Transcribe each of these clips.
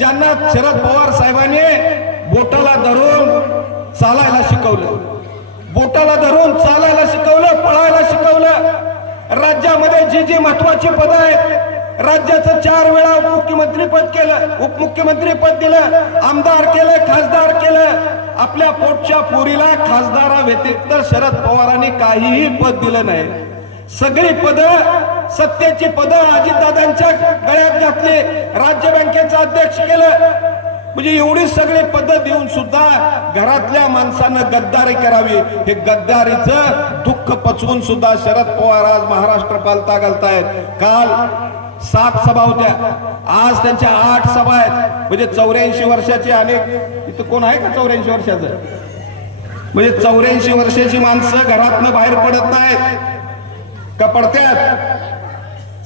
ज्यांना शरद पवार साहेबांनी बोटाला धरून चालायला शिकवलं. बोटाला धरून चालायला शिकवलं पळायला शिकवलं. राज्यामध्ये जी जी महत्वाची पद आहेत राज्याचं चार वेळा उपमुख्यमंत्री पद केलं उपमुख्यमंत्री पद दिलं आमदार केलं खासदार केलं. आपल्या पोटच्या पुरीला खासदारा व्यतिरिक्त शरद पवारांनी काहीही पद दिलं नाही. सगळी पद सत्तेची पद अजितदादांच्या गळ्यात घातली. राज्य बँकेचं अध्यक्ष केलं. म्हणजे एवढी सगळी पद देऊन सुद्धा घरातल्या माणसानं गद्दारी करावी. हे गद्दारीचं दुःख पचवून सुद्धा शरद पवार आज महाराष्ट्र पालता घालतायत. काल सात सभा होत्या. आज त्यांच्या आठ सभा आहेत. म्हणजे चौऱ्याऐंशी वर्षाचे अनेक इथं कोण आहे का चौऱ्याऐंशी वर्षाचं? म्हणजे चौऱ्याऐंशी वर्षाची माणसं घरातनं बाहेर पडत नाहीत. का पडत्यात?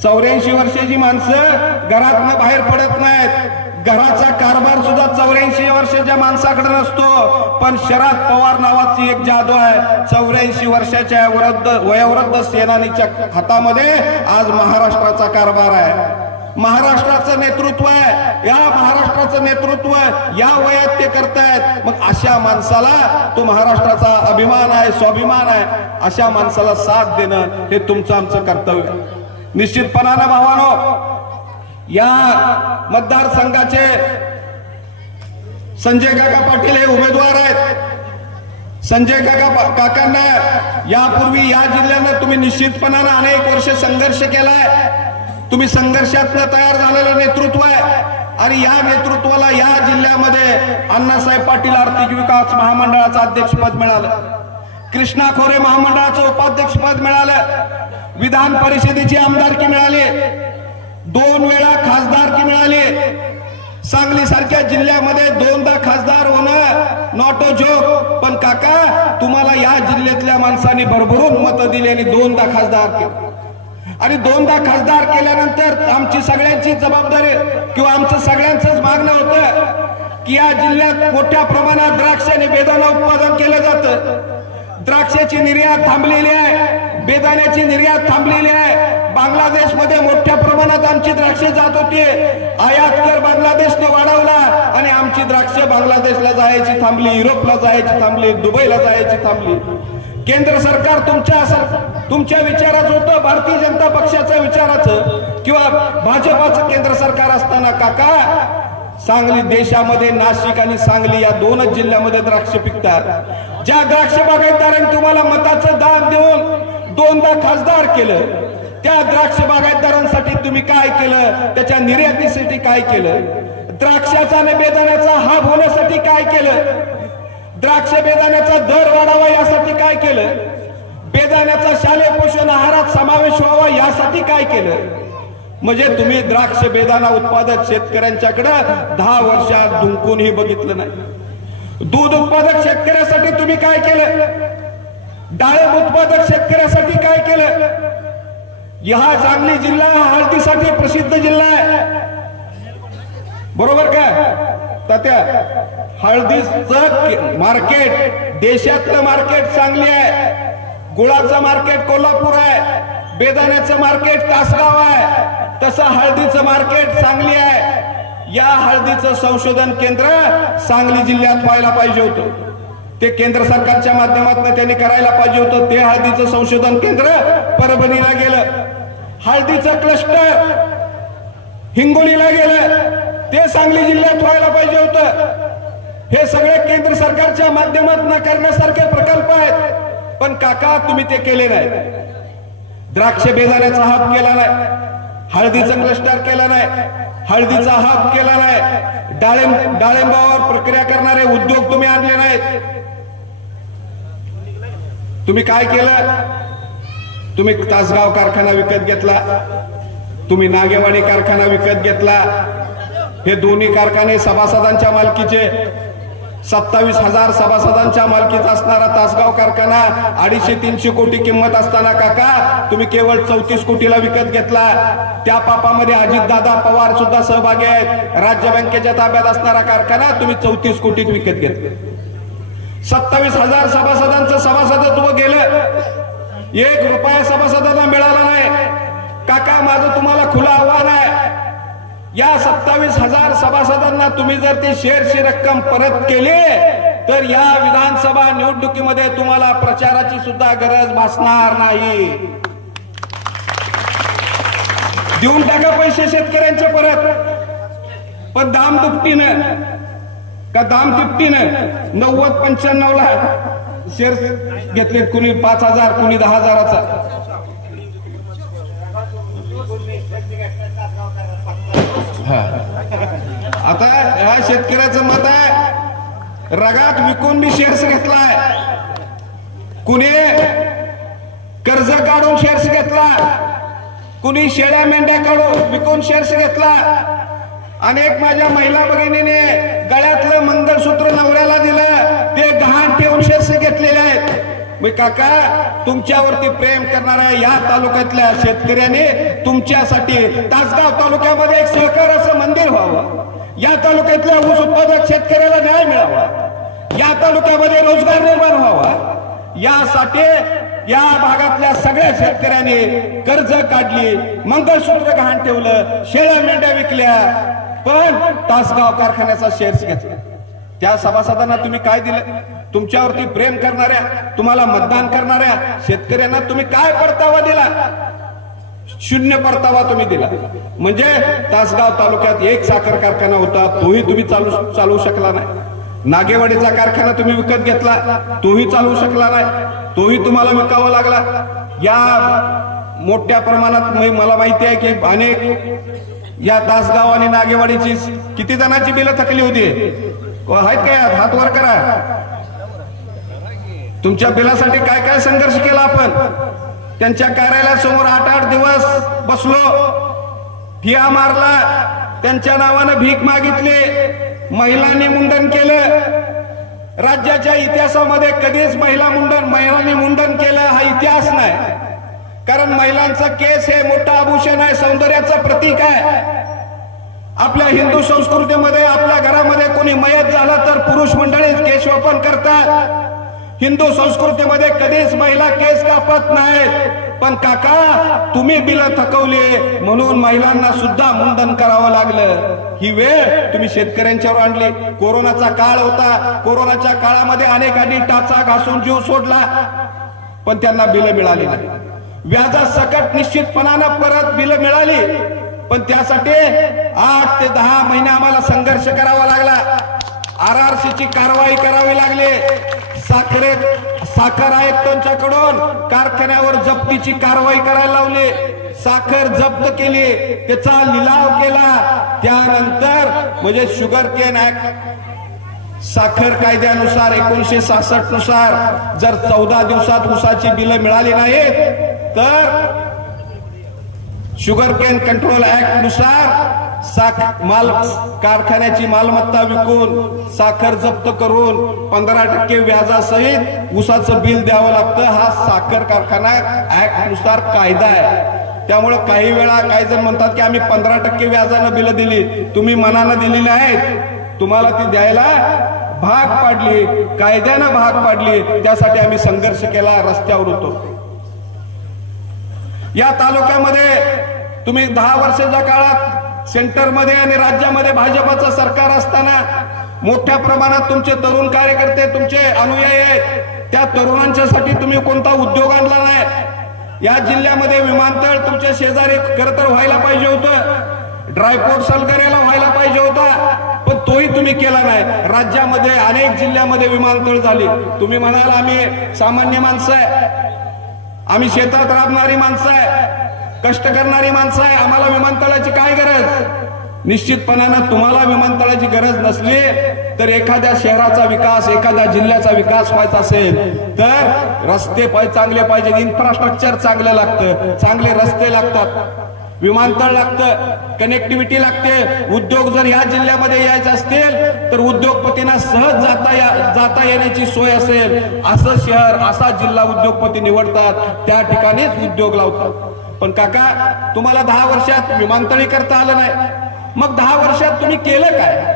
चौऱ्याऐंशी वर्षाची माणसं घरातनं बाहेर पडत नाहीत. घराचा कारभार सुद्धा चौऱ्याऐंशी वर्षाच्या माणसाकडे नसतो. पण शरद पवार नावाची एक जादू आहे. चौऱ्याऐंशी वर्षाच्या वृद्ध वयोवृद्ध सेनानीच्या हातामध्ये आज महाराष्ट्राचा कारभार आहे. महाराष्ट्राचं नेतृत्व आहे. या महाराष्ट्राचं नेतृत्व या वयात ते करतायत मग अशा माणसाला तो महाराष्ट्राचा अभिमान आहे स्वाभिमान आहे. अशा माणसाला साथ देणं हे तुमचं आमचं कर्तव्य आहे. निश्चितपणानं भावानो या मतदारसंघाचे संजय काका पाटील हे उमेदवार आहेत. संजय काका काकांना यापूर्वी या जिल्ह्यानं तुम्ही निश्चितपणानं अनेक वर्ष संघर्ष केलाय. तुम्ही संघर्षातनं तयार झालेलं नेतृत्व आहे. आणि या नेतृत्वाला या जिल्ह्यामध्ये अण्णासाहेब पाटील आर्थिक विकास महामंडळाचं अध्यक्षपद मिळालं. कृष्णा खोरे महामंडळाचं उपाध्यक्षपद मिळालं. विधान परिषदेची आमदारकी मिळाली. दोन वेळा खासदारकी मिळाली. सांगली सारख्या जिल्ह्यामध्ये दोनदा खासदार होणं नॉट अ जोक पण काका तुम्हाला या जिल्ह्यातल्या माणसांनी भरभरून मतं दिली आणि दोनदा खासदार केलं. आणि दोनदा खासदार केल्यानंतर आमची सगळ्यांची जबाबदारी किंवा आमचं सगळ्यांचंच मागणं होतं की या जिल्ह्यात मोठ्या प्रमाणात द्राक्ष आणि बेदाना उत्पादन केलं जातं. द्राक्षाची निर्यात थांबलेली आहे. बेदाण्याची निर्यात थांबलेली आहे. बांगलादेशमध्ये मोठ्या प्रमाणात आमची द्राक्ष जात होती. आयात कर बांगलादेशने वाढवला आणि आमची द्राक्ष बांगलादेशला जायची थांबली युरोपला जायची थांबली दुबईला जायची थांबली. केंद्र सरकार तुमच्या असं तुमच्या विचाराचं होतं भारतीय जनता पक्षाचं विचाराचं? किंवा भाजपाचं केंद्र सरकार असताना काका सांगली देशामध्ये नाशिक आणि सांगली या दोनच जिल्ह्यामध्ये द्राक्ष पिकतात. ज्या द्राक्ष बागायतदारांनी तुम्हाला मताचं दान देऊन दोनदा खासदार केलं. त्या द्राक्ष बागायतदारांसाठी तुम्ही काय केलं? त्याच्या निर्यातीसाठी काय केलं? द्राक्षाचा आणि बेदाण्याचा हाब होण्यासाठी काय केलं? द्राक्ष बेदाण्याचा दर वाढावा यासाठी काय केलं? बेदाण्याचा शालेय पोषण आहारात समावेश व्हावा यासाठी काय केलं? म्हणजे तुम्ही द्राक्ष बेदाना उत्पादक शेतकऱ्यांच्याकडे दहा वर्षात दुंकूनही बघितलं नाही. दूध उत्पादक शेतकऱ्यासाठी तुम्ही काय केलं? डाळिंब उत्पादक शेतकऱ्यासाठी काय केलं? हा सांगली जिल्हा हळदीसाठी प्रसिद्ध जिल्हा आहे. बरोबर का? त्या हळदीचं मार्केट देशातलं मार्केट चांगली आहे. गुळाचं मार्केट कोल्हापूर आहे. बेदाण्याचं मार्केट तासगाव आहे. तसं हळदीचं मार्केट सांगली आहे. या हळदीचं संशोधन केंद्र सांगली जिल्ह्यात व्हायला पाहिजे होतं. ते केंद्र सरकारच्या माध्यमातून त्यांनी करायला पाहिजे होतं. ते हळदीचं संशोधन केंद्र परभणीला गेलं. हळदीचं क्लस्टर हिंगोलीला गेलं. ते सांगली जिल्ह्यात व्हायला पाहिजे होतं. हे सगळे केंद्र सरकारच्या माध्यमातून करण्यासारखे प्रकल्प आहेत. पण काका तुम्ही ते केले नाही. द्राक्ष बेदाण्याचा हाप केला नाही. हळदीचं क्लस्टर केला नाही. हळदीचा हाप केला नाही. डाळिंब डाळिंबावर प्रक्रिया करणारे उद्योग तुम्ही आणले नाहीत. तुम्ही काय केलं? तुम्ही तासगाव कारखाना विकत घेतला. तुम्ही नागेवाडी कारखाना विकत घेतला. हे दोन्ही कारखाने सभासदांच्या मालकीचे. सत्तावीस हजार सभासदांच्या मालकीचा असणारा तासगाव कारखाना अडीचशे तीनशे कोटी किंमत असताना काका तुम्ही केवळ चौतीस कोटीला विकत घेतला. त्या पापामध्ये अजितदादा पवार सुद्धा सहभागी आहेत. राज्य बँकेच्या ताब्यात असणारा कारखाना तुम्ही चौतीस कोटीत विकत घेतला. सत्तावीस हजार सभासदांचं सभासदत्व गेलं. एक रुपया सभासदांना मिळाला नाही. काका माझं तुम्हाला खुला आव्हान आहे. या सत्तावीस हजार सभासदांना तुम्ही जर ती शेअरची रक्कम परत केली तर या विधानसभा निवडणुकीमध्ये तुम्हाला प्रचाराची सुद्धा गरज भासणार नाही. देऊन टाका पैसे शेतकऱ्यांचे परत. पण दाम दुपटीनं. का दाम तिपटीनं नव्वद पंच्याण्णव ला शेअर घेतले कुणी पाच हजार कुणी दहा हजाराचा. आता ह्या शेतकऱ्याचं मत आहे रगात विकून मी शेअर्स घेतलाय. कुणी कर्ज काढून शेअर्स घेतला? कुणी शेळ्या मेंढ्या काढून विकून शेअर्स घेतला? अनेक माझ्या महिला भगिनीने गळ्यातलं मंगळसूत्र नवऱ्याला दिलं. ते गहाण ठेवून शेअर्स घेतलेले आहेत. मी काका तुमच्यावरती प्रेम करणाऱ्या या तालुक्यातल्या शेतकऱ्याने तुमच्यासाठी तासगाव तालुक्यामध्ये एक सहकार असं मंदिर व्हावं. या तालुक्यातल्या ऊस उत्पादक शेतकऱ्याला न्याय मिळावा. या तालुक्यामध्ये रोजगार निर्माण व्हावा. यासाठी या भागातल्या सगळ्या शेतकऱ्यांनी कर्ज काढली मंगळसूत्र गहाण ठेवलं शेळ्या मेंढ्या विकल्या पण तासगाव कारखान्याचा शेअर्स घेतला. त्या सभासदांना तुम्ही काय दिलं? तुमच्यावरती प्रेम करणाऱ्या तुम्हाला मतदान करणाऱ्या शेतकऱ्यांना तुम्ही काय परतावा दिला? शून्य परतावा तुम्ही दिला. म्हणजे तासगाव तालुक्यात एक साखर कारखाना होता तोही तुम्ही चालू चालवू शकला नाही. नागेवाडीचा कारखाना तुम्ही विकत घेतला तोही चालवू शकला नाही. तोही तुम्हाला विकावा लागला. या मोठ्या प्रमाणात मला माहिती आहे की अनेक या तासगाव आणि नागेवाडीची किती जणांची बिलं थकली होती? आहेत काय हात वर करा. तुमच्या बिलासाठी काय काय संघर्ष केला आपण? त्यांच्या कार्यालयासमोर आठ आठ दिवस बसलो. ठिया मारला. त्यांच्या नावानं भीक मागितली. महिलांनी मुंडन केलं. राज्याच्या इतिहासामध्ये कधीच महिला मुंडन महिलांनी मुंडन केलं हा इतिहास नाही. कारण महिलांचा केस हे मोठं आभूषण आहे सौंदर्याचं प्रतीक आहे. आपल्या हिंदू संस्कृतीमध्ये आपल्या घरामध्ये कोणी मयत झाला तर पुरुष मंडळीच केस करतात. हिंदू संस्कृतीमध्ये कधीच महिला केस कापत नाहीत पण काका तुम्ही बिल थकवले म्हणून महिलांना सुद्धा मुंडन करावं लागलं. ही वेळ तुम्ही शेतकऱ्यांच्यावर आणली. कोरोनाचा काळ होता. कोरोनाच्या काळामध्ये अनेकांनी टाचा घासून जीव सोडला. पण त्यांना बिलं मिळाली नाही. व्याजा सकट निश्चितपणानं परत बिलं मिळाली. पण त्यासाठी आठ ते दहा महिने आम्हाला संघर्ष करावा लागला. आर आर सी ची कारवाई करावी लागली. साखरे साखर आयुक्तांच्याकडून कारखान्यावर जप्तीची कारवाई करायला लावली. साखर जप्त केली. त्याचा लिलाव केला. त्यानंतर म्हणजे शुगर केन ऍक्ट साखर कायद्यानुसार एकोणीशे सहासष्टनुसार जर चौदा दिवसात उसाची बिलं मिळाली नाहीत तर शुगर केन कंट्रोल ऍक्टनुसार साख माल कारखान्याची मालमत्ता विकून साखर जप्त करून पंधरा टक्के व्याजासहित ऊसाचं बिल द्यावं लागतं. हा साखर कारखाना ऍक्टनुसार कायदा आहे. त्यामुळे काही वेळा काही जण म्हणतात की आम्ही पंधरा टक्के व्याजानं बिलं दिली. तुम्ही मनानं दिलेली आहेत. तुम्हाला ती द्यायला भाग पाडली. कायद्यानं भाग पाडली. त्यासाठी आम्ही संघर्ष केला रस्त्यावर होतो. या तालुक्यामध्ये तुम्ही दहा वर्षाच्या काळात सेंटरमध्ये आणि राज्यामध्ये भाजपाचं सरकार असताना मोठ्या प्रमाणात तुमचे तरुण कार्यकर्ते तुमचे अनुयायी आहेत. त्या तरुणांच्यासाठी तुम्ही कोणता उद्योग आणला नाही? या जिल्ह्यामध्ये विमानतळ तुमच्या शेजारी खरं तर व्हायला पाहिजे होतं. ड्रायपोर्ट सलगऱ्याला व्हायला पाहिजे होता. पण तोही तुम्ही केला नाही. राज्यामध्ये अनेक जिल्ह्यामध्ये विमानतळ झाले. तुम्ही म्हणाल आम्ही सामान्य माणसं आहे. आम्ही शेतात राबणारी माणसं आहे. कष्ट करणारी माणसं आहे आम्हाला विमानतळाची काय गरज? निश्चितपणानं तुम्हाला विमानतळाची गरज नसली तर एखाद्या शहराचा विकास एखाद्या जिल्ह्याचा विकास व्हायचा असेल तर रस्ते पाय चांगले पाहिजे इन्फ्रास्ट्रक्चर चांगलं लागतं चांगले रस्ते लागतात. विमानतळ लागतं कनेक्टिव्हिटी लागते. उद्योग जर या जिल्ह्यामध्ये यायचे असतील तर उद्योगपतींना सहज जाता या जाता येण्याची सोय असेल. असं शहर असा जिल्हा उद्योगपती निवडतात त्या ठिकाणीच उद्योग लावतात. पण काका तुम्हाला दहा वर्षात विमानतळी करता आलं नाही. मग दहा वर्षात तुम्ही केलं काय?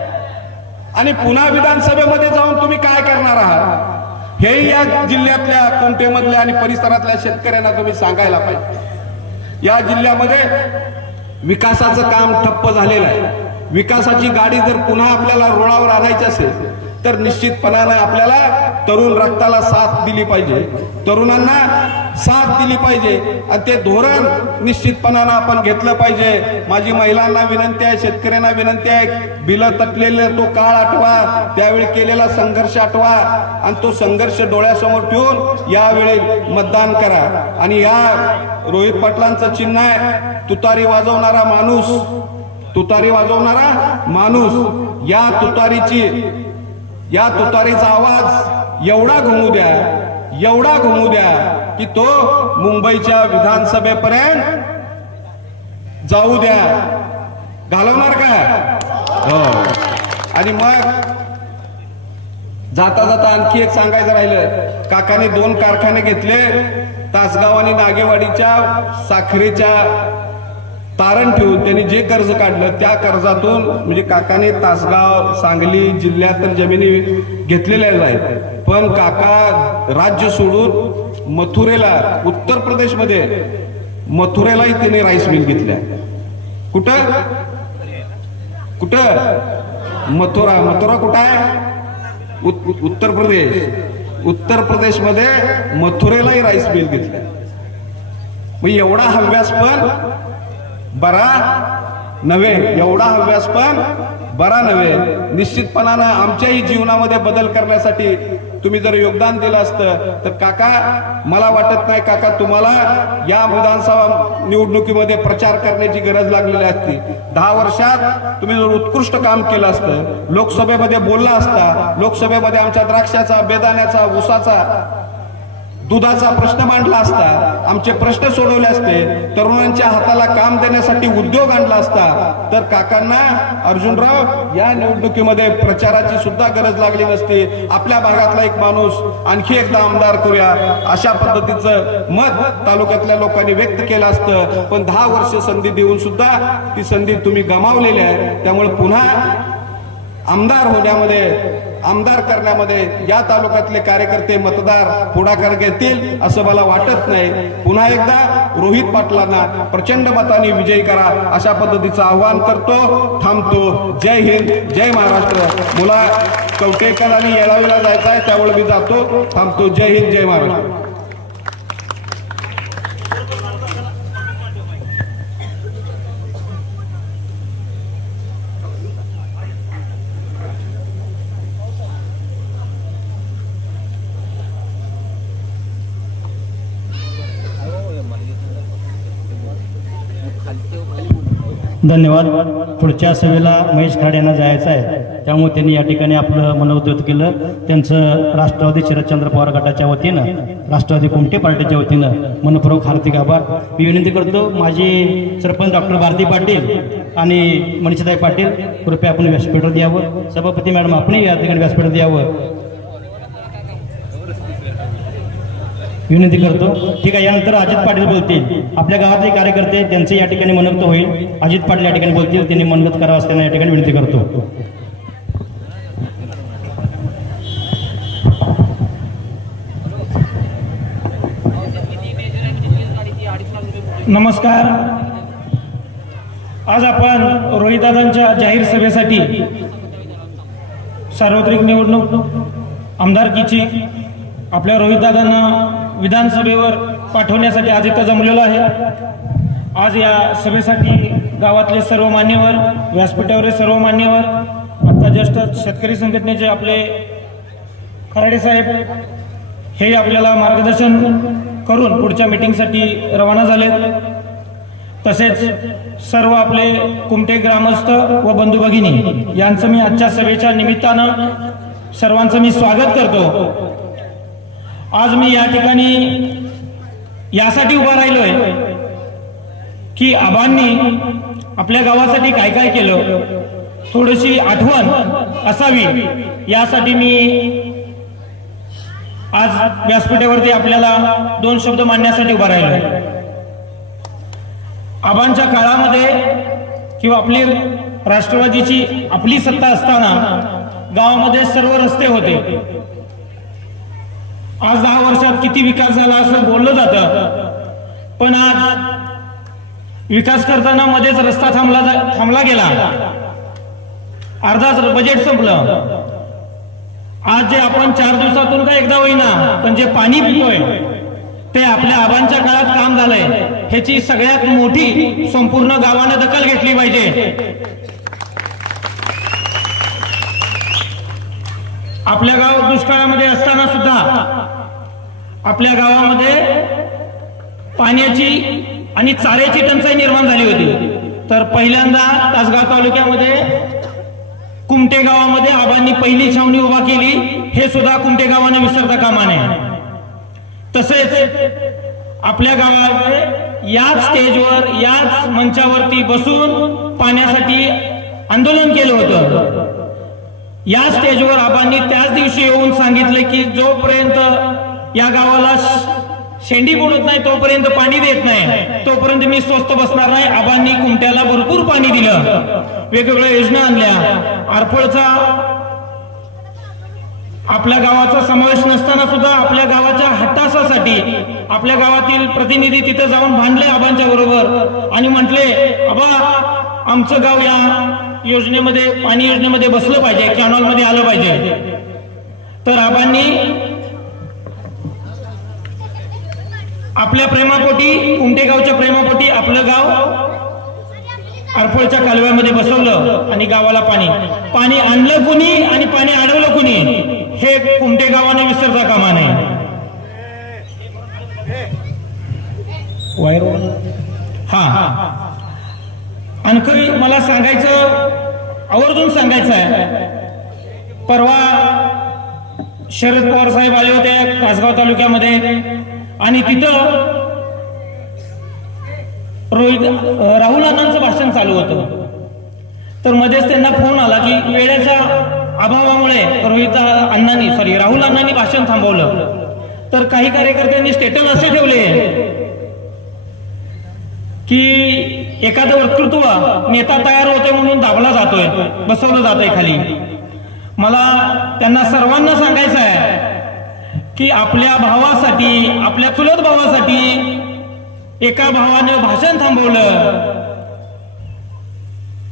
आणि पुन्हा विधानसभेमध्ये जाऊन तुम्ही काय करणार आहात? हे या जिल्ह्यातल्या कोणतेमधल्या आणि परिसरातल्या शेतकऱ्यांना तुम्ही सांगायला पाहिजे. या जिल्ह्यामध्ये विकासाचं काम ठप्प झालेलं आहे. विकासाची गाडी जर पुन्हा आपल्याला रुळावर आणायची असेल तर निश्चितपणानं आपल्याला तरुण रक्ताला साथ दिली पाहिजे. तरुणांना साथ दिली पाहिजे. आणि ते धोरण निश्चितपणानं आपण घेतलं पाहिजे. माझी महिलांना विनंती आहे शेतकऱ्यांना विनंती आहे बिलं तटलेले तो काळ आठवा त्यावेळी केलेला संघर्ष आठवा आणि तो संघर्ष डोळ्यासमोर ठेवून यावेळी मतदान करा. आणि या रोहित पाटलांचं चिन्ह आहे तुतारी वाजवणारा माणूस तुतारी वाजवणारा माणूस या तुतारीची या तुतारीचा आवाज एवढा घुमू द्या एवढा घुमू द्या. की तो मुंबईच्या विधानसभेपर्यंत जाऊ द्या. घालवणार काय? हो. आणि मग जाता जाता आणखी एक सांगायचं राहिलं. काकाने दोन कारखाने घेतले. तासगाव आणि नागेवाडीच्या साखरेच्या तारण ठेवून त्यांनी जे कर्ज काढलं त्या कर्जातून म्हणजे काकाने तासगाव सांगली जिल्ह्यात तर जमिनी घेतलेल्या आहेत. पण काका राज्य सोडून मथुरेला उत्तर प्रदेशमध्ये मथुरेलाही तिने राईस मिल घेतल्या. कुठं? कुठं? मथुरा. मथुरा कुठं आहे? उत- उत्तर प्रदेश. उत्तर प्रदेशमध्ये मथुरेलाही राईस मिल घेतल्या. मग एवढा हव्यास पण बरा नव्हे. एवढा हव्यास पण बरा नव्हे. निश्चितपणानं आमच्याही जीवनामध्ये बदल करण्यासाठी तुम्ही जर योगदान दिलं असतं तर काका मला वाटत नाही काका तुम्हाला या विधानसभा निवडणुकीमध्ये प्रचार करण्याची गरज लागलेली असती. दहा वर्षात तुम्ही जर उत्कृष्ट काम केलं असतं लोकसभेमध्ये बोलला असता लोकसभेमध्ये आमच्या द्राक्षाचा बेदाण्याचा उसाचा दुधाचा प्रश्न मांडला असता आमचे प्रश्न सोडवले असते तरुणांच्या हाताला काम देण्यासाठी उद्योग आणला असता तर काकांना अर्जुनराव या निवडणुकीमध्ये प्रचाराची सुद्धा गरज लागली नसती. आपल्या भागातला एक माणूस आणखी एकदा आमदार करूया अशा पद्धतीचं मत तालुक्यातल्या लोकांनी व्यक्त केलं असतं. पण दहा वर्ष संधी देऊन सुद्धा ती संधी तुम्ही गमावलेली आहे. त्यामुळे पुन्हा आमदार होण्यामध्ये आमदार करण्यामध्ये या तालुक्यातले कार्यकर्ते मतदार पुढाकार घेतील असं मला वाटत नाही. पुन्हा एकदा रोहित पाटलांना प्रचंड मताने विजयी करा अशा पद्धतीचं आवाहन करतो. थांबतो. जय हिंद जय महाराष्ट्र. मुला कवटेकर आणि येळावीला जायचं आहे त्यावेळी मी जातो. थांबतो. जय हिंद जय महाराष्ट्र. धन्यवाद. पुढच्या सभेला महेश खाडे यांना जायचं आहे. त्यामुळे त्यांनी या ठिकाणी आपलं मनोद्योत केलं. त्यांचं राष्ट्रवादी शरदचंद्र पवार गटाच्या वतीनं राष्ट्रवादी कुमटे पार्टीच्या वतीनं मनपूर्वक हार्दिक आभार. मी विनंती करतो माझी सरपंच डॉक्टर भारती पाटील आणि मनीषाताई पाटील कृपया आपण व्यासपीठात यावं. सभापती मॅडम आपणही या ठिकाणी व्यासपीठात यावं. विनंती करतो. ठीक आहे यानंतर अजित पाटील बोलतील. आपल्या गावातले कार्यकर्ते त्यांचे या ठिकाणी मनोगत होईल. अजित पाटील या ठिकाणी बोलतील त्यांनी मनोगत करावं असताना या ठिकाणी विनंती करतो. नमस्कार. आज आपण रोहितदादांच्या जाहीर सभेसाठी सार्वत्रिक निवडणूक आमदारकीची आपल्या रोहितदादांना विधानसभेवर पाठवण्यासाठी आज इथं जमलेलो आहे. आज या सभेसाठी गावातले सर्व मान्यवर व्यासपीठावरील सर्व मान्यवर आता ज्येष्ठ शेतकरी संघटनेचे आपले खराडे साहेब हे आपल्याला मार्गदर्शन करून पुढच्या मीटिंगसाठी रवाना झाले तसेच सर्व आपले कुमटे ग्रामस्थ व बंधू भगिनी यांचं मी आजच्या सभेच्या निमित्तानं सर्वांचं मी स्वागत करतो. आज मी या ठिकाणी यासाठी उभा राहिलोय की आबांनी आपल्या गावासाठी काय काय केलं? थोडीशी आठवण असावी. यासाठी मी आज व्यासपीठावरती आपल्याला दोन शब्द मांडण्यासाठी उभा राहिलो आबांच्या काळामध्ये किंवा आपली राष्ट्रवादीची आपली सत्ता असताना गावामध्ये सर्व रस्ते होते. आज दहा वर्षात किती विकास झाला असं बोललं जातं. पण आज विकास करताना मध्येच रस्ता थांबला जा- थांबला गेला. अर्धाच बजेट संपलं. आज जे आपण चार दिवसातून का एकदा होईना पण जे पाणी पितोय ते आपल्या आबांच्या काळात काम झालंय. ह्याची सगळ्यात मोठी संपूर्ण गावानं दखल घेतली पाहिजे. आपल्या गाव दुष्काळामध्ये असताना सुद्धा आपल्या गावामध्ये पाण्याची आणि चाऱ्याची टंचाई निर्माण झाली होती. तर पहिल्यांदा तासगाव तालुक्यामध्ये कुमटे गावामध्ये आबांनी पहिली छावणी उभा केली. हे सुद्धा कुमटे गावाने विसरता कामा नये तसेच आपल्या गावामध्ये याच स्टेजवर याच मंचावरती बसून पाण्यासाठी आंदोलन केलं होतं. या स्टेजवर आबांनी त्याच दिवशी येऊन सांगितलं की जोपर्यंत या गावाला शेंडी बुडत नाही तोपर्यंत पाणी देत नाही तोपर्यंत मी स्वस्त बसणार नाही. आबांनी कुमट्याला भरपूर पाणी दिलं. वेगवेगळ्या योजना आणल्या. आरफळचा आपल्या गावाचा समावेश नसताना सुद्धा आपल्या गावाच्या हट्टासासाठी आपल्या गावातील प्रतिनिधी तिथे जाऊन भांडले आबांच्या बरोबर आणि म्हटले आबा आमचं गाव या योजनेमध्ये पाणी योजनेमध्ये बसलं पाहिजे कॅनॉलमध्ये आलं पाहिजे. तर आबांनी आपल्या प्रेमापोटी उमटेगावच्या प्रेमापोटी आपलं गाव आरफळच्या कालव्यामध्ये बसवलं आणि गावाला पाणी. पाणी आणलं कुणी आणि पाणी अडवलं कुणी हे कुमटे गावाने विसरता कामा नये. वायर- हा. आणखी मला सांगायचं आवर्जून सांगायचं आहे. परवा शरद पवार साहेब आले होते तासगाव तालुक्यामध्ये. आणि तिथं रोहित राहुल अण्णांचं भाषण चालू होतं. तर मध्येच त्यांना फोन आला की वेळेच्या अभावामुळे रोहित अण्णांनी सॉरी राहुल अण्णांनी भाषण थांबवलं. तर काही कार्यकर्त्यांनी स्टेटस असे ठेवले. की एखादं वक्तृत्व नेता तयार होते म्हणून दाबला जातोय बसवलं जातोय खाली. मला त्यांना सर्वांना सांगायचं आहे की आपल्या भावासाठी आपल्या चुलत भावासाठी एका भावानं भाषण थांबवलं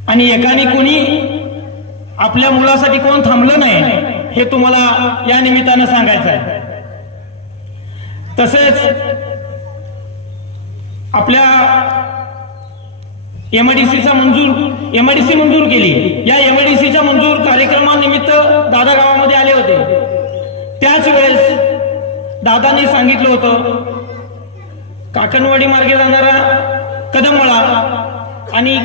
आणि एकाने कोणी आपल्या मुलासाठी कोण थांबलं नाही हे तुम्हाला या निमित्तानं सांगायचं आहे. तसेच आपल्या एमआयडीसीचा मंजूर एमआयडीसी मंजूर केली. या एमआयडीसीच्या मंजूर कार्यक्रमानिमित्त दादा गावामध्ये आले होते. त्याच वेळेस दादांनी सांगितलं होतं काकणवाडी मार्गे जाणारा कदमळा आणि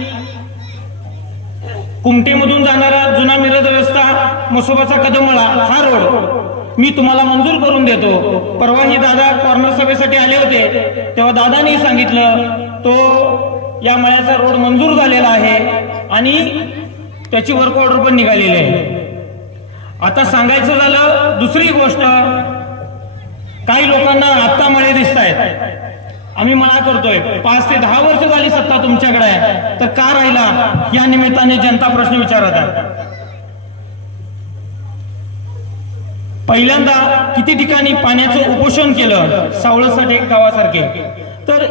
कुमटेमधून जाणारा जुना मिरज रस्ता मसोबाचा कदमळा हा रोड मी तुम्हाला मंजूर करून देतो. परवाही दादा कॉर्नर सभेसाठी आले होते. तेव्हा दादांनी सांगितलं तो या मळ्याचा रोड मंजूर झालेला आहे आणि त्याची वर्क ऑर्डर पण निघालेली आहे. आता सांगायचं झालं दुसरी गोष्ट काही लोकांना आत्ता मळे दिसत आहेत आम्ही मना करतोय. पाच ते दहा वर्ष झाली सत्ता तुमच्याकडे आहे. तर का राहिला? या निमित्ताने जनता प्रश्न विचारत आहे. पहिल्यांदा किती ठिकाणी पाण्याचं उपोषण केलं? सावळसाठी गावासारखे. तर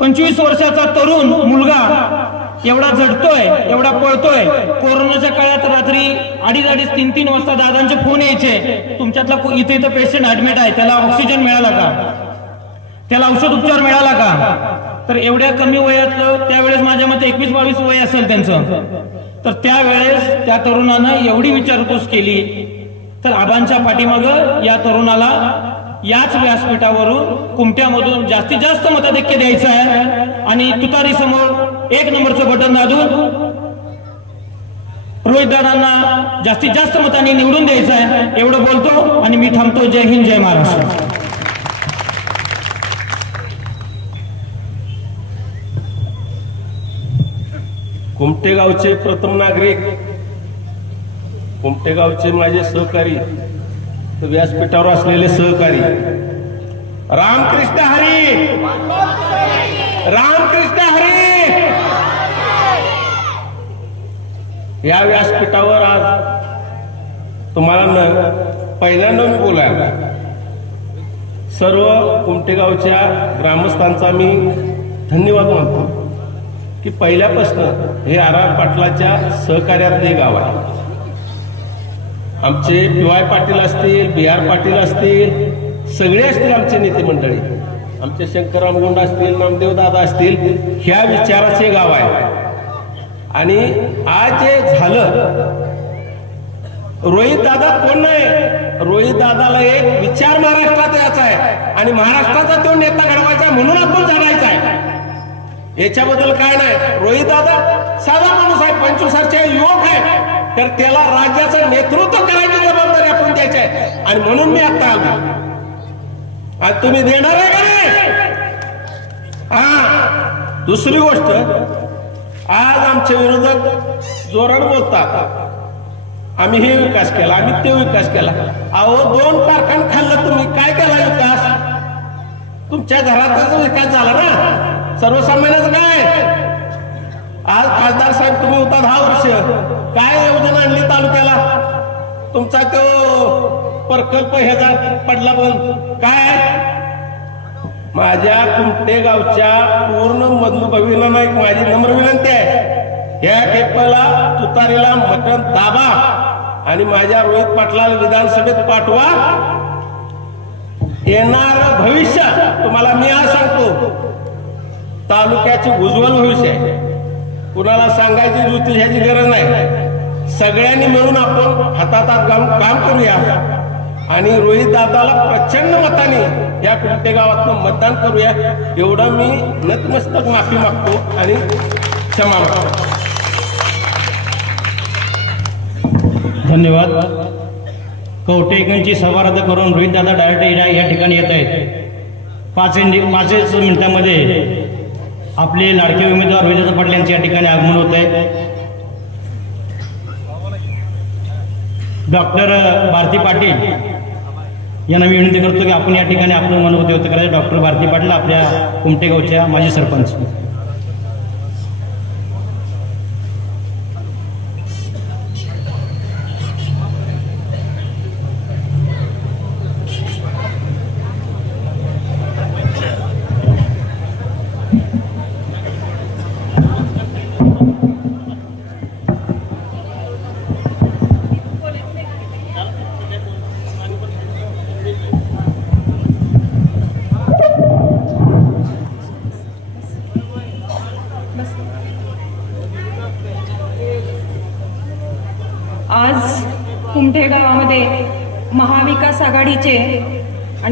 पंचवीस वर्षाचा तरुण मुलगा एवढा झडतोय एवढा पळतोय. कोरोनाच्या काळात रात्री अडीच अडीच तीन तीन वाजता दादांचे फोन यायचे. तुमच्यातला इथे इथं पेशंट ऍडमिट आहे. त्याला ऑक्सिजन मिळाला का? त्याला औषध उपचार मिळाला का? तर एवढ्या कमी वयातलं त्यावेळेस माझ्या मते एकवीस बावीस वय असेल त्यांचं. तर त्यावेळेस त्या तरुणानं एवढी विचारपूस केली. तर आबांच्या पाठीमाग या तरुणाला याच व्यासपीठावरून कुमट्यामधून जास्तीत जास्त मताधिक्य द्यायचं आहे. आणि तुतारी समोर एक नंबरचं बटन दादून रोहितदारांना जास्तीत जास्त मतांनी निवडून द्यायचं आहे. एवढं बोलतो आणि मी थांबतो. जय हिंद जय महाराष्ट्र. कुमटेगावचे प्रथम नागरिक कुमटेगावचे माझे सहकारी व्यासपीठावर असलेले सहकारी. रामकृष्ण हरी! रामकृष्ण हरी! या व्यासपीठावर आज तुम्हाला न- पहिल्यांदा मी बोलायला सर्व कुमटेगावच्या ग्रामस्थांचा मी धन्यवाद मानतो की पहिल्यापासून हे आर आर पाटलाच्या सहकार्यातले गाव आहे. आमचे पी वाय पाटील असतील बी आर पाटील असतील सगळे असतील आमचे नेते मंडळी. आमचे शंकरराम गोंड असतील नामदेव दादा असतील ह्या विचाराचे गाव आहे. आणि आज जे झालं रोहित दादा कोण नाही? रोहित दादाला एक विचार महाराष्ट्रात याचा आहे. आणि महाराष्ट्राचा तो नेता घडवायचा म्हणून आपण जाणायचा आहे. याच्याबद्दल काय नाही. रोहित दादा साधा माणूस आहे पंचवीसाचे युवक आहे. तर त्याला राज्याचं नेतृत्व करायची जबाबदारी आपण द्यायची आहे. आणि म्हणून मी आता आलो. आज तुम्ही देणार आहे का नाही? हा. दुसरी गोष्ट आज आमचे विरोधक जोरात बोलतात. आम्ही हे विकास केला आम्ही ते विकास केला. अहो दोन कारखान खाल्लं तुम्ही. काय केला विकास? तुमच्या घराचाच विकास झाला ना? सर्वसामान्याचं काय? आज खासदार साहेब तुम्ही होता दहा वर्ष. काय योजना आणली तालुक्याला? तुमचा तो प्रकल्प ह्याचा पडला पण काय? माझ्या कुमटे गावच्या पूर्ण मधलू भवीला नाही माझी नम्र विनंती आहे. ह्या टेपला तुतारीला मटण दाबा आणि माझ्या रोहित पाटलाला विधानसभेत पाठवा. येणार भविष्य तुम्हाला मी आज सांगतो. तालुक्याचे उज्ज्वल भविष्य आहे. कुणाला सांगायची जुती ह्याची गरज नाही. सगळ्यांनी मिळून आपण हातात हात घालून काम करूया. आणि रोहित दादाला प्रचंड मताने या कुठे गावातनं मतदान करूया एवढं मी नतमस्तक माफी मागतो आणि क्षमा मागतो. धन्यवाद. कवटेकरांची सभा रद्द करून रोहित दादा डायरेक्ट या ठिकाणी येत आहेत. पाच पाचच मिनिटांमध्ये आपले लाडके उमेदवार रोहितदादा पाटील यांच्या ठिकाणी आगमन होत आहे डॉक्टर भारती पाटील यांना मी विनंती करतो की आपण या ठिकाणी आपलं मनोगत व्यक्त करायचं. डॉक्टर भारती पाटील आपल्या कुमटेगावच्या माजी सरपंच.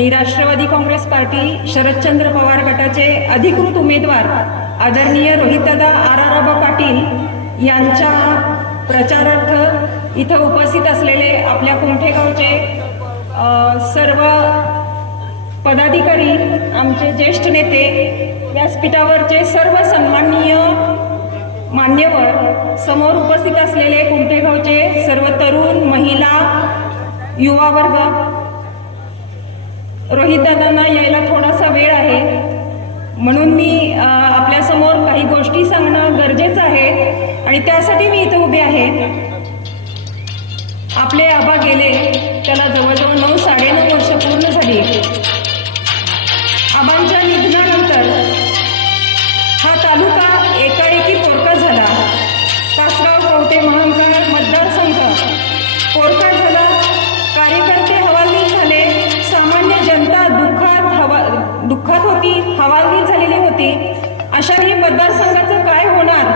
आणि राष्ट्रवादी काँग्रेस पार्टी शरदचंद्र पवार गटाचे अधिकृत उमेदवार आदरणीय रोहितदा आराराबा पाटील यांच्या प्रचारार्थ इथं उपस्थित असलेले आपल्या कुमठेगावचे सर्व पदाधिकारी आमचे ज्येष्ठ नेते व्यासपीठावरचे सर्व सन्माननीय मान्यवर समोर उपस्थित असलेले कुमठेगावचे सर्व तरुण महिला युवा वर्ग रोहितदादांना यायला थोडासा वेळ आहे. म्हणून मी आपल्यासमोर काही गोष्टी सांगणं गरजेचं आहे आणि त्यासाठी मी इथे उभे आहे. आपले आबा गेले त्याला जवळजवळ मतदारसंघाचं काय होणार?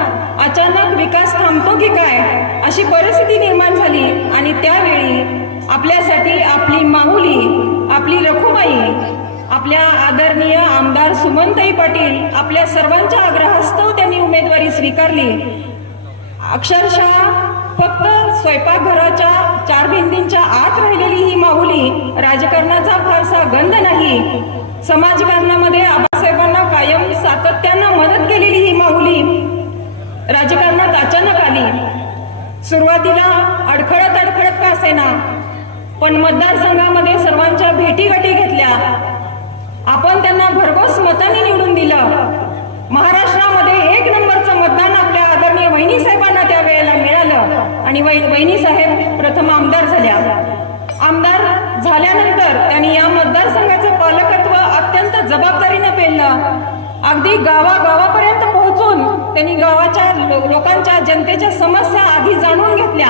अचानक विकास थांबतो की काय? अशी परिस्थिती निर्माण झाली आणि त्यावेळी आपल्यासाठी आपली माहुली आपली रखुमाई आपल्या आदरणीय आमदार सुमनताई पाटील आपल्या सर्वांच्या आग्रहास्तव त्यांनी उमेदवारी स्वीकारली. अक्षरशः फक्त स्वयंपाकघराच्या चार भिंतींच्या आत राहिलेली ही माहुली राजकारणाचा फारसा गंध नाही. समाजकारणामध्ये कायम सातत्यानं मदत केलेली ही माऊली राजकारणात अचानक आली. सुरुवातीला अडखळत अडखळत का असेना पण मतदारसंघामध्ये सर्वांच्या भेटीगाठी घेतल्या. आपण त्यांना भरघोस मताने निवडून दिलं. महाराष्ट्रामध्ये एक नंबरचं मतदान आपल्या आदरणीय वहिनी साहेबांना त्या वेळेला मिळालं आणि वहिनी साहेब प्रथम आमदार झाल्या. आमदार झाल्यानंतर त्यांनी या मतदारसंघाचं पालकत्व अत्यंत जबाबदारीनं पेललं. अगदी गावागावापर्यंत पोहोचून त्यांनी गावाच्या लो- लोकांच्या जनतेच्या समस्या आधी जाणून घेतल्या.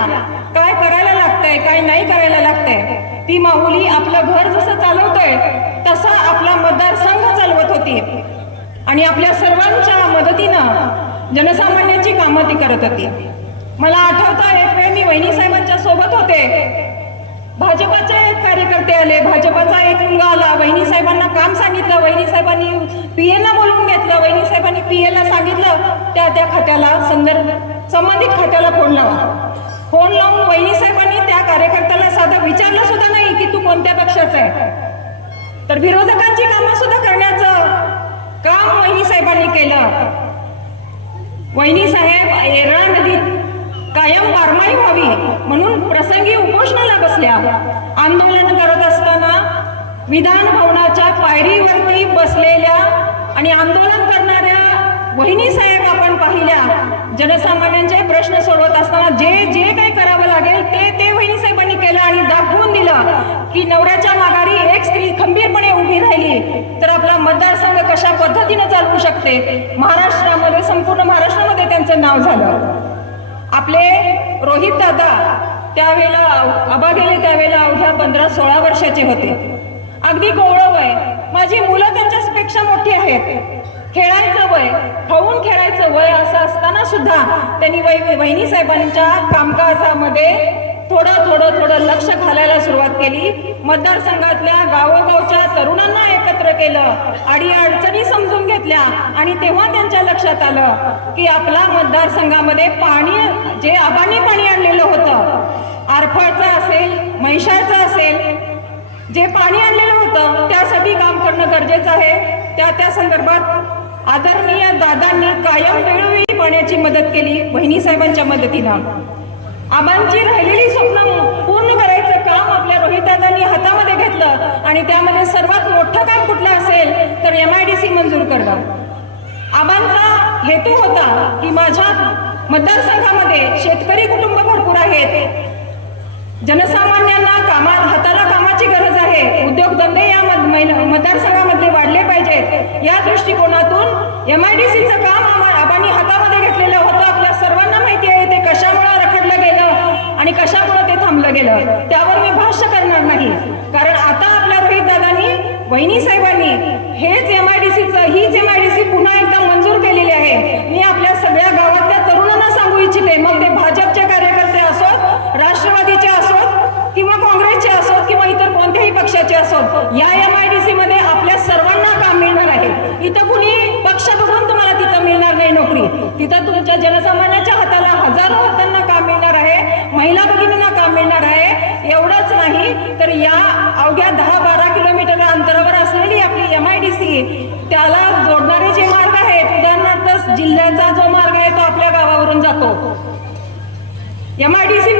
काय करायला लागतंय काय नाही करायला लागतंय. ती माऊली आपलं घर जसं चालवतोय तसा आपला मतदारसंघ चालवत होती. आणि आपल्या सर्वांच्या मदतीनं जनसामान्यांची कामं ती करत होती. मला आठवतं एक वेळ मी वहिनी साहेबांच्या सोबत होते. भाजपाचे एक कार्यकर्ते आले. भाजपाचा एक मुलगा आला. वहिनी साहेबांना काम सांगितलं. वहिनी साहेबांनी पीएला बोलवून घेतलं. वहिनी साहेबांनी पीएला सांगितलं. त्या त्या खात्याला संदर्भ संबंधित खात्याला फोन लावा. फोन लावून वहिनी साहेबांनी त्या कार्यकर्त्याला साधं विचारलं सुद्धा नाही की तू कोणत्या पक्षाचा आहे. तर विरोधकांची कामं सुद्धा करण्याचं काम वहिनी साहेबांनी केलं. वहिनी साहेब कायम बारमाई व्हावी म्हणून प्रसंगी उपोषणाला बसल्या. आंदोलन करत असताना विधान भवनाच्या पायरीवरती बसलेल्या आणि आंदोलन करणाऱ्या वहिनी साहेब आपण पाहिल्या. जनसामान्यांचे प्रश्न सोडवत असताना जे जे काही करावं लागेल ते ते वहिनी साहेबांनी केलं आणि दाखवून दिलं की नवऱ्याच्या माघारी एक स्त्री खंबीरपणे उभी राहिली. तर आपला मतदारसंघ कशा पद्धतीने चालवू शकते? महाराष्ट्रामध्ये संपूर्ण महाराष्ट्रामध्ये त्यांचं नाव झालं. आपले रोहित दादा त्यावेळेला आबा गेले त्यावेळेला अवघ्या पंधरा सोळा वर्षाचे होते. अगदी कोवळं वय. माझी मुलं त्यांच्यापेक्षा मोठी आहेत. खेळायचं वय खाऊन खेळायचं वय असं असताना सुद्धा त्यांनी वै वहिनी साहेबांच्या कामकाजामध्ये थोडं थोडं थोडं लक्ष घालायला सुरुवात केली. मतदारसंघातल्या गावोगावच्या तरुणांना एकत्र केलं आणि अडचणी समजून घेतल्या आणि तेव्हा त्यांच्या लक्षात आलं की आपला मतदारसंघामध्ये पाणी जे आबांनी पाणी आणलेलं होतं आरफाळचं असेल महिषाळचं असेल जे पाणी आणलेलं होतं त्यासाठी काम करणं गरजेचं आहे. त्या त्या संदर्भात आदरणीय दादांनी कायम वेळोवेळी पाण्याची मदत केली बहिणी साहेबांच्या मदतीनं. आबांची राहिलेली स्वप्न काम आपल्या रोहितदादांनी हातामध्ये घेतलं आणि त्यामध्ये सर्वात मोठं काम कुठलं असेल तर एम आय डी सी मंजूर करणं आबांचा हेतू होता की माझ्या मतदारसंघामध्ये शेतकरी कुटुंब भरपूर आहेत. जनसामान्यांना कामा हाताला कामाची गरज आहे. उद्योगधंदे या मत- मतदारसंघामध्ये वाढले पाहिजेत. या दृष्टिकोनातून एम आय डी सीचं काम आबांनी हातामध्ये तिथं तुमच्या जनसामान्याच्या हाताला हजारो हातांना काम मिळणार आहे. महिला भगिनींना काम मिळणार आहे. एवढंच नाही तर या अवघ्या दहा बारा किलोमीटर अंतरावर असलेली आपली एम आय डी सी त्याला जोडणारे जे मार्ग आहेत उदाहरणार्थ जिल्ह्याचा जो मार्ग आहे तो आपल्या गावावरून जातो. M I D C